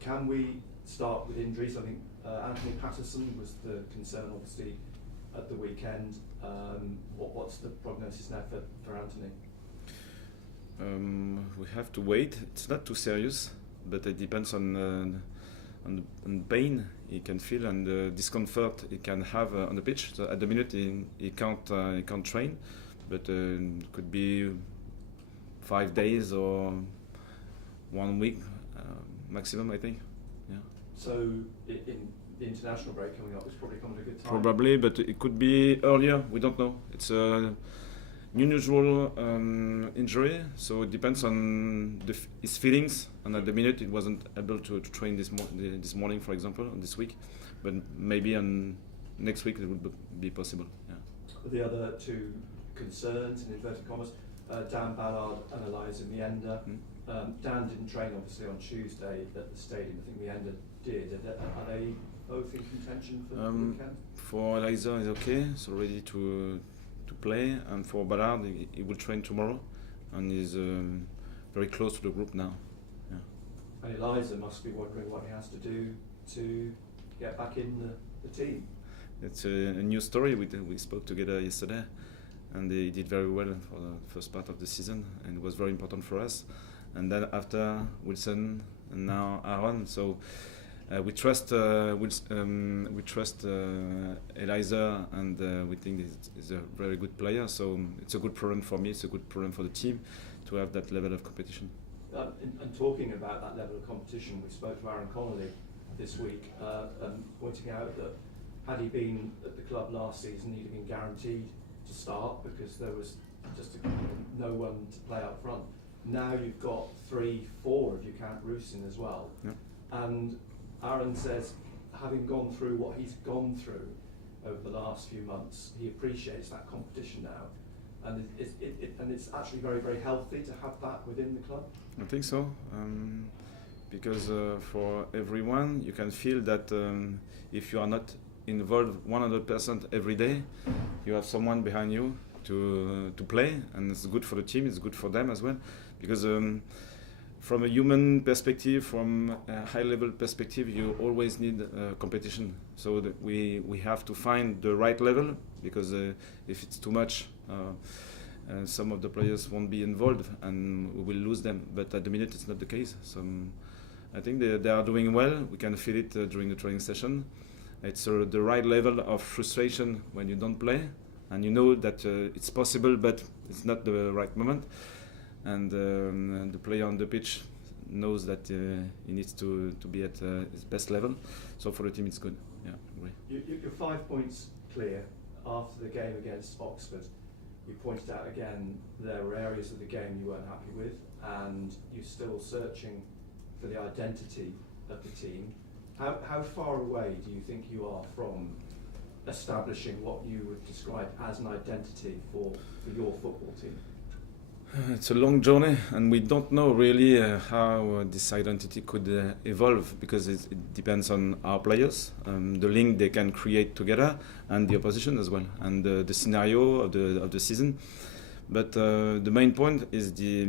Can we start with injuries? I think Anthony Patterson was the concern, obviously, at the weekend. What's the prognosis now for Anthony? We have to wait. It's not too serious, but it depends on pain he can feel and discomfort he can have on the pitch. So at the minute he can't train, but it could be 5 days or 1 week maximum, I think. Yeah. So in the international break coming up, it's probably coming at a good time. Probably, but it could be earlier. We don't know. It's a unusual injury, so it depends on his feelings. And at the minute, he wasn't able to train this morning, for example, on this week. But maybe on next week it would be possible. Yeah. The other two concerns, in inverted commas, Dan Ballard and Eliza Mienda. Dan didn't train, obviously, on Tuesday at the stadium. I think Mienda did. Are they both in contention for the weekend? For Eliza, he's okay. So ready to play. And for Ballard, he will train tomorrow, and he's very close to the group now. Yeah. And Eliza must be wondering what he has to do to get back in the team. It's a new story. We spoke together yesterday, and he did very well for the first part of the season, and it was very important for us. And then after Wilson and now Aaron, so we trust Eliza, and we think he's a very good player. So it's a good problem for me. It's a good problem for the team to have that level of competition. And talking about that level of competition, we spoke to Aaron Connolly this week, pointing out that had he been at the club last season, he'd have been guaranteed to start because there was just no one to play up front. Now you've got 3, 4 if you count Rusyn as well. Yeah. And Aaron says, having gone through what he's gone through over the last few months, he appreciates that competition now. And it's actually very, very healthy to have that within the club. I think so. Because for everyone, you can feel that if you are not involved 100% every day, you have someone behind you to play, and it's good for the team, it's good for them as well. Because from a human perspective, from a high-level perspective, you always need competition. So that we have to find the right level, because if it's too much, some of the players won't be involved and we will lose them. But at the minute, it's not the case. So I think they are doing well. We can feel it during the training session. It's the right level of frustration when you don't play, and you know that it's possible, but it's not the right moment. And the player on the pitch knows that he needs to be at his best level. So for the team, it's good. Yeah, agree. You're 5 points clear after the game against Oxford. You pointed out again there were areas of the game you weren't happy with, and you're still searching for the identity of the team. How far away do you think you are from establishing what you would describe as an identity for your football team? It's a long journey, and we don't know really how this identity could evolve, because it depends on our players, the link they can create together, and the opposition as well, and the scenario of the season. But the main point is the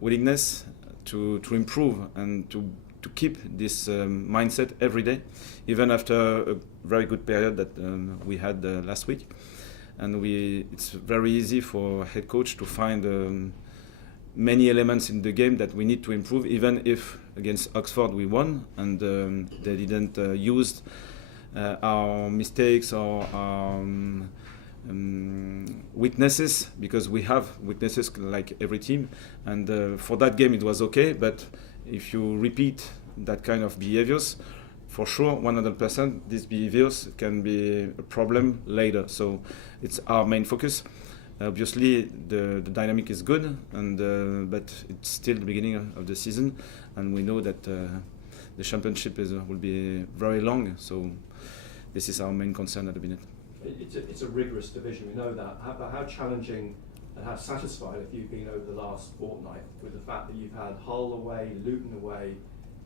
willingness to improve and to keep this mindset every day, even after a very good period that we had last week. And it's very easy for head coach to find many elements in the game that we need to improve, even if against Oxford we won and they didn't use our mistakes or our weaknesses, because we have weaknesses like every team. And for that game it was okay, but if you repeat that kind of behaviors, for sure 100% these behaviors can be a problem later. So it's our main focus. Obviously the dynamic is good, and but it's still the beginning of the season, and we know that the championship will be very long. So this is our main concern at the minute. It's a rigorous division, we know that. How challenging and how satisfied have you been over the last fortnight with the fact that you've had Hull away, Luton away,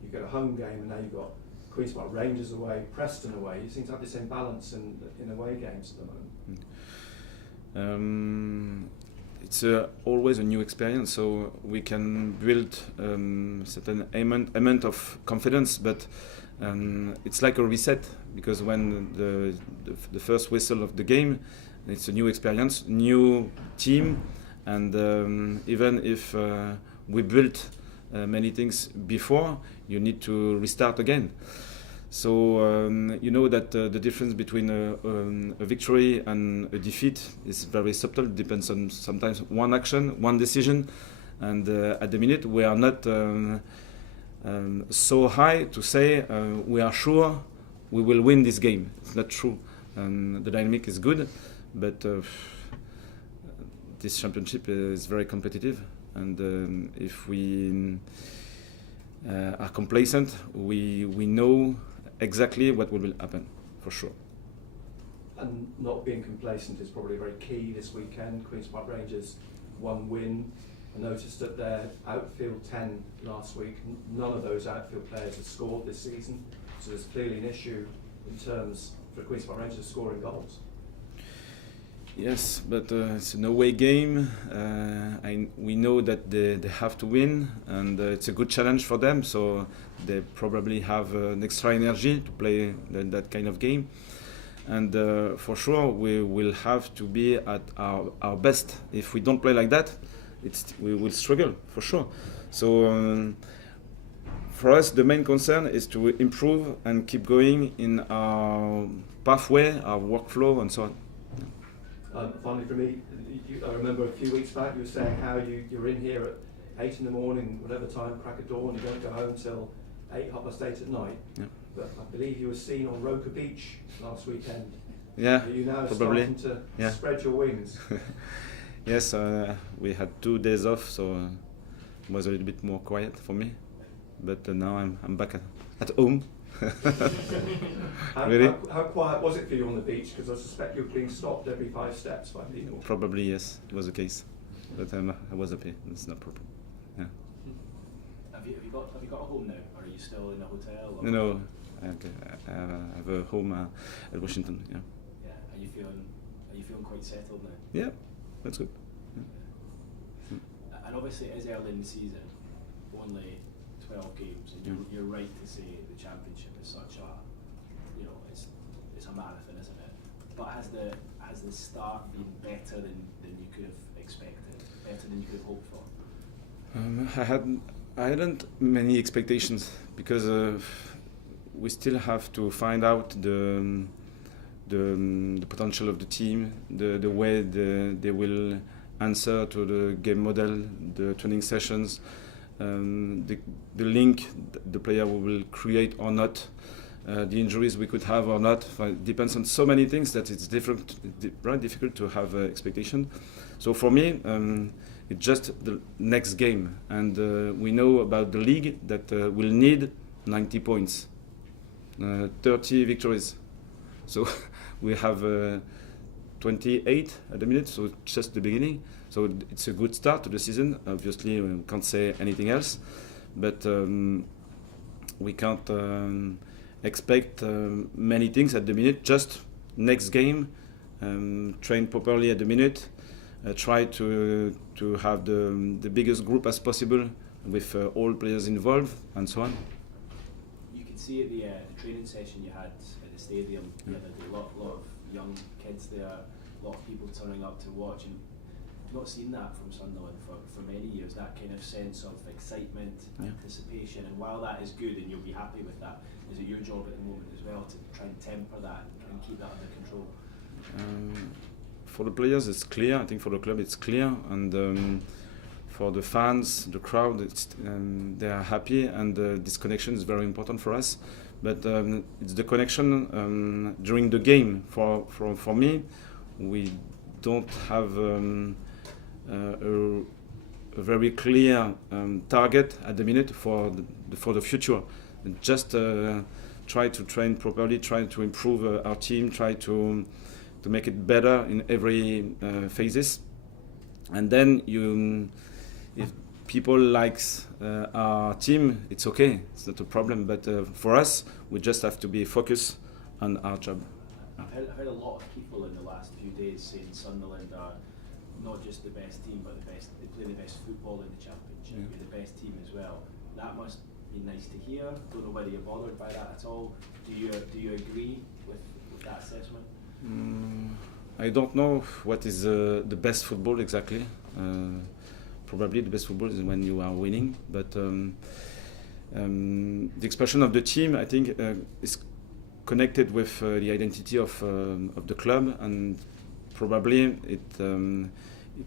you've got a home game, and now you've got Queen's Park Rangers away, Preston away? You seem to have this imbalance in away games at the moment. it's always a new experience, so we can build certain amount of confidence, but it's like a reset, because when the first whistle of the game, it's a new experience, new team, and even if we built many things before, you need to restart again. So you know that the difference between a victory and a defeat is very subtle. It depends on sometimes one action, one decision, and at the minute we are not so high to say we are sure we will win this game. It's not true. The dynamic is good, but this championship is very competitive, and if we are complacent, we know exactly what will happen, for sure. And not being complacent is probably very key this weekend. Queen's Park Rangers, 1 win. I noticed that their outfield 10 last week, none of those outfield players have scored this season, so there's clearly an issue in terms for Queen's Park Rangers scoring goals. Yes, but it's an away game. We know that they have to win, and it's a good challenge for them, so they probably have an extra energy to play that kind of game. And for sure, we will have to be at our best. If we don't play like that, we will struggle, for sure. So for us, the main concern is to improve and keep going in our pathway, our workflow, and so on. Finally, for me, I remember a few weeks back you were saying how you're in here at 8 in the morning, whatever time, crack of dawn, you don't go home till 8, 8:30 at night. Yeah. But I believe you were seen on Roker Beach last weekend. Yeah, Are you now probably starting to spread your wings? Yes, we had 2 days off, so it was a little bit more quiet for me. But now I'm back at home. Really? How quiet was it for you on the beach? Because I suspect you're being stopped every 5 steps by people. Probably yes, it was the case. But I was happy. It's no problem. Yeah. Have you got a home now, or are you still in a hotel? Or? No, I have a home at Washington. Yeah. Yeah. Are you feeling quite settled now? Yeah, that's good. Yeah. And obviously it is early in the season, only 12 games, and you're right to say the championship is such a, it's a marathon, isn't it? But has the start been better than you could have expected, better than you could have hoped for? I hadn't many expectations, because we still have to find out the potential of the team, the way they will answer to the game model, the training sessions, the link the player will create or not, the injuries we could have or not. It depends on so many things that it's very difficult to have expectation. So for me, it's just the next game, and we know about the league that will need 90 points, 30 victories. So we have 28 at the minute, so just the beginning. So it's a good start to the season. Obviously, we can't say anything else, but we can't expect many things at the minute. Just next game, train properly at the minute, try to have the biggest group as possible with all players involved, and so on. You could see at the training session you had at the stadium the other day, a lot of young kids there, a lot of people turning up to watch, and I've not seen that from Sunderland for many years, that kind of sense of excitement, anticipation, and while that is good and you'll be happy with that, is it your job at the moment as well to try and temper that and keep that under control? For the players it's clear, I think for the club it's clear, and for the fans, the crowd, they are happy, and this connection is very important for us. But it's the connection during the game. For me, we don't have a very clear target at the minute for the future. Just try to train properly, try to improve our team, try to make it better in every phases, and then if people likes our team, it's okay, it's not a problem. But for us, we just have to be focused on our job. I've heard a lot of people in the last few days saying Sunderland are not just the best team, but they play the best football in the championship. Yeah. You're the best team as well. That must be nice to hear. Don't know whether you're bothered by that at all. Do you agree with that assessment? I don't know what is the best football exactly. Probably the best football is when you are winning, but the expression of the team, I think, is connected with the identity of the club, and probably it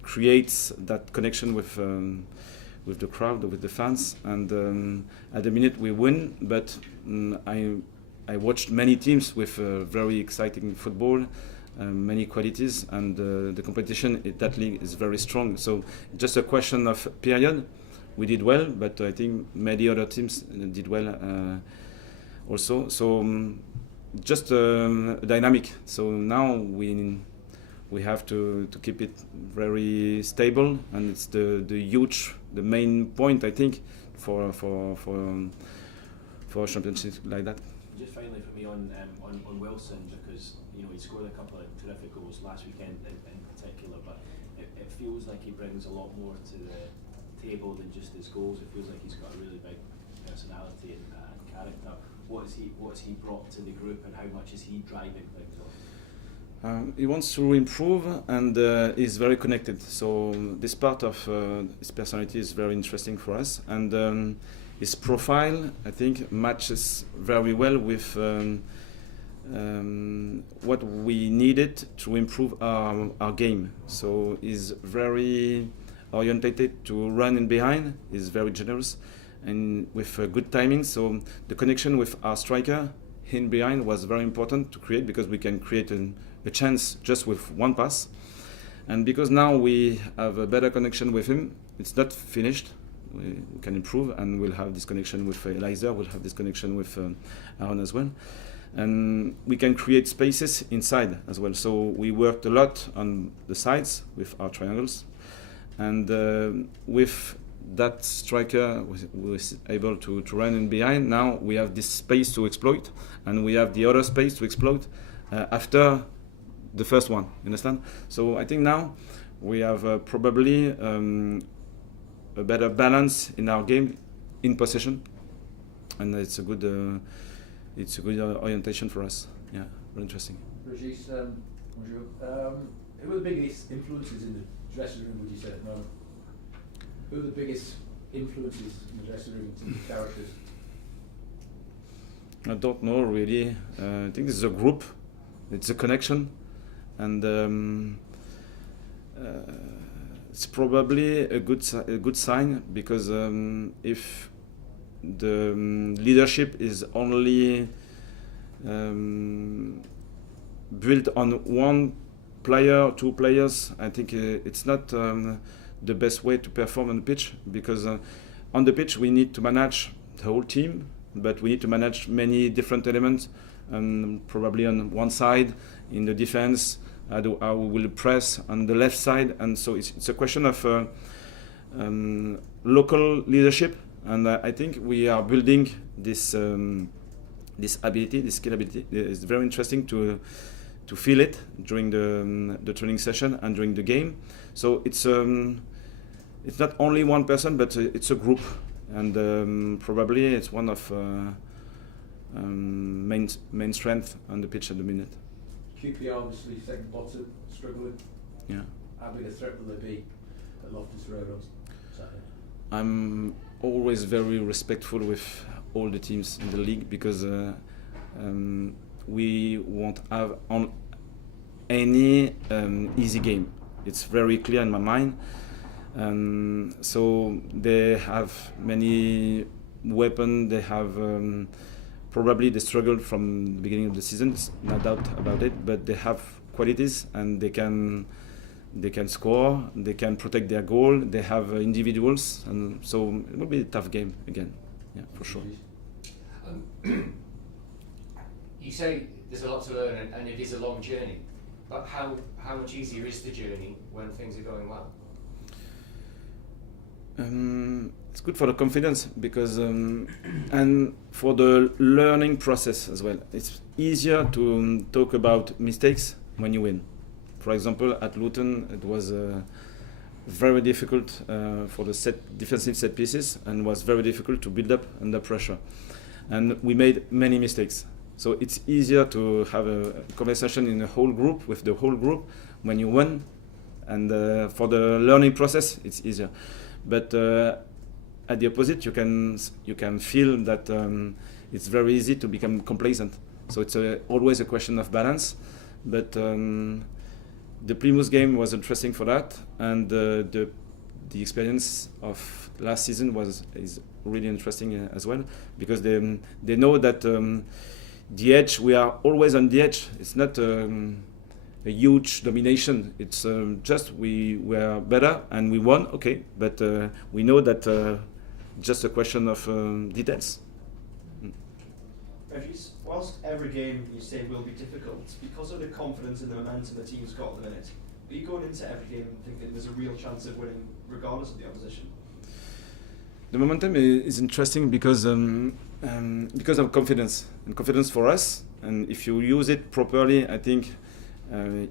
creates that connection with the crowd, with the fans. And at the minute we win, but I watched many teams with very exciting football. Many qualities, and the competition in that league is very strong. So just a question of period. We did well, but I think many other teams did well also. So just dynamic. So now we have to keep it very stable, and it's the main point, I think, for a championship like that. Just finally for me on Wilson, because he scored a couple of terrific goals last weekend in particular, but it feels like he brings a lot more to the table than just his goals. It feels like he's got a really big personality and character. What has he brought to the group, and how much is he driving things on? He wants to improve, and is very connected. So this part of his personality is very interesting for us, and his profile, I think, matches very well with what we needed to improve our game. So he's very orientated to run in behind. He's very generous and with good timing. So the connection with our striker in behind was very important to create, because we can create a chance just with one pass. And because now we have a better connection with him, it's not finished. We can improve, and we'll have this connection with Eliza, we'll have this connection with Aaron as well. And we can create spaces inside as well. So we worked a lot on the sides with our triangles. And with that striker who is able to run in behind, now we have this space to exploit, and we have the other space to exploit after the first one, you understand? So I think now we have probably a better balance in our game in possession, and it's a good orientation for us. Yeah, very interesting. Régis, who are the biggest influences in the dressing room, would you say, at the moment? Who are the biggest influences in the dressing room in terms of characters? I don't know really. I think this is a group. It's a connection, and it's probably a good sign, because if the leadership is only built on one player, two players, I think it's not the best way to perform on the pitch, because on the pitch we need to manage the whole team, but we need to manage many different elements, and probably on one side in the defense, how we will press on the left side, and so it's a question of local leadership. And I think we are building this ability, this skill ability. It's very interesting to feel it during the training session and during the game. So it's not only one person, but it's a group, and probably it's one of main strength on the pitch at the minute. QPR obviously second bottom, struggling. Yeah. How big a threat will they be at Loftus Road on Saturday? I'm always very respectful with all the teams in the league, because we won't have on any easy game. It's very clear in my mind. So they have many weapons. They have probably they struggled from the beginning of the season, no doubt about it. But they have qualities, and they can score. They can protect their goal. They have individuals, and so it will be a tough game again. Yeah, for sure. You say there's a lot to learn, and it is a long journey. But how much easier is the journey when things are going well? It's good for the confidence, because and for the learning process as well. It's easier to talk about mistakes when you win, For example, at Luton, it was very difficult for the defensive set pieces, and was very difficult to build up under pressure. And we made many mistakes. So it's easier to have a conversation in a whole group, with the whole group, when you win. And for the learning process, it's easier. But at the opposite, you can feel that it's very easy to become complacent. So it's always a question of balance. But the Plymouth game was interesting for that, and the experience of last season is really interesting as well, because they know that the edge, we are always on the edge. It's not a huge domination. It's just we were better and we won. Okay, but we know that just a question of details. Régis, whilst every game you say will be difficult, because of the confidence and the momentum the team's got at the minute, are you going into every game thinking there's a real chance of winning regardless of the opposition? The momentum is interesting because of confidence, and confidence for us. And if you use it properly, I think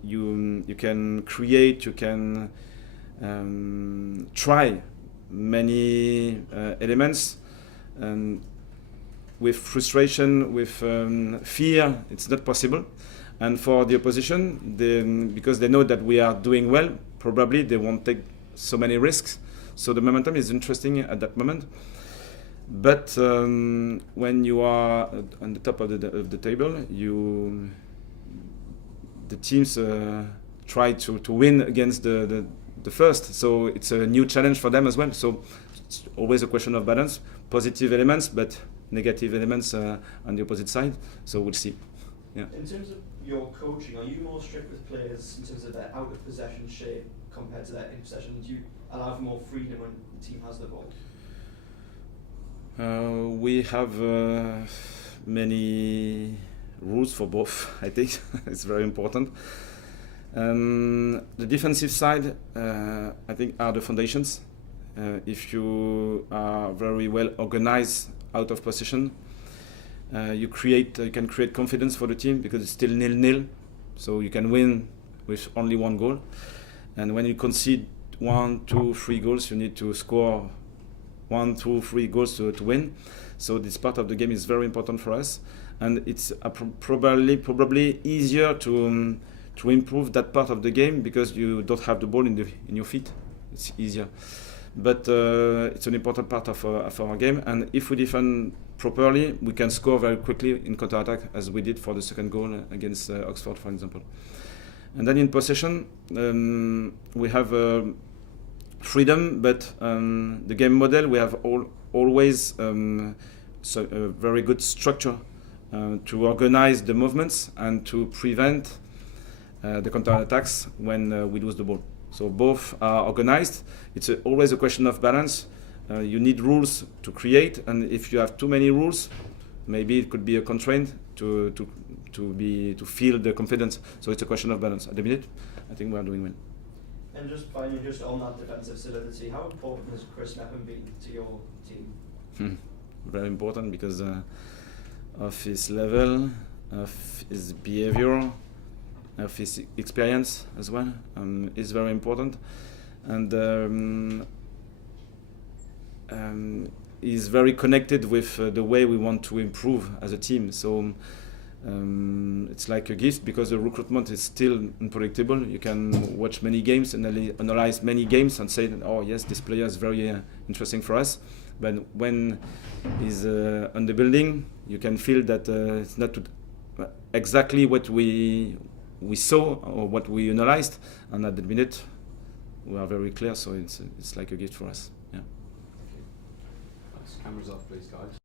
you can create, you can try many elements. With frustration, with fear, it's not possible. And for the opposition, because they know that we are doing well, probably they won't take so many risks. So the momentum is interesting at that moment. But when you are on the top of the table, the teams try to win against the first. So it's a new challenge for them as well. So it's always a question of balance, positive elements, but negative elements on the opposite side. So we'll see. Yeah. In terms of your coaching, are you more strict with players in terms of their out of possession shape compared to their in possession? Do you allow for more freedom when the team has the ball? We have many rules for both. I think it's very important. The defensive side, I think, are the foundations. If you are very well organized out of possession, you can create confidence for the team, because it's still 0-0, so you can win with only one goal. And when you concede 1, 2, 3 goals, you need to score 1, 2, 3 goals to win. So this part of the game is very important for us, and it's probably easier to improve that part of the game, because you don't have the ball in your feet. It's easier. But it's an important part of our game, and if we defend properly, we can score very quickly in counter-attack, as we did for the second goal against Oxford, for example. And then in possession, we have freedom, but the game model, we have always a very good structure to organize the movements and to prevent the counter-attacks when we lose the ball. So both are organized. It's always a question of balance. You need rules to create, and if you have too many rules, maybe it could be a constraint to feel the confidence. So it's a question of balance. At the minute, I think we are doing well. And just finally, just on that defensive solidity, how important has Chris Mepham been to your team? Very important, because of his level, of his behavior, of his experience as well, is very important, and is very connected with the way we want to improve as a team. So it's like a gift, because the recruitment is still unpredictable. You can watch many games and analyze many games and say, oh yes, this player is very interesting for us. But when he's on the building, you can feel that it's not exactly what we saw or what we analyzed, and at the minute we are very clear. So it's like a gift for us. Yeah. Cameras off, please, guys.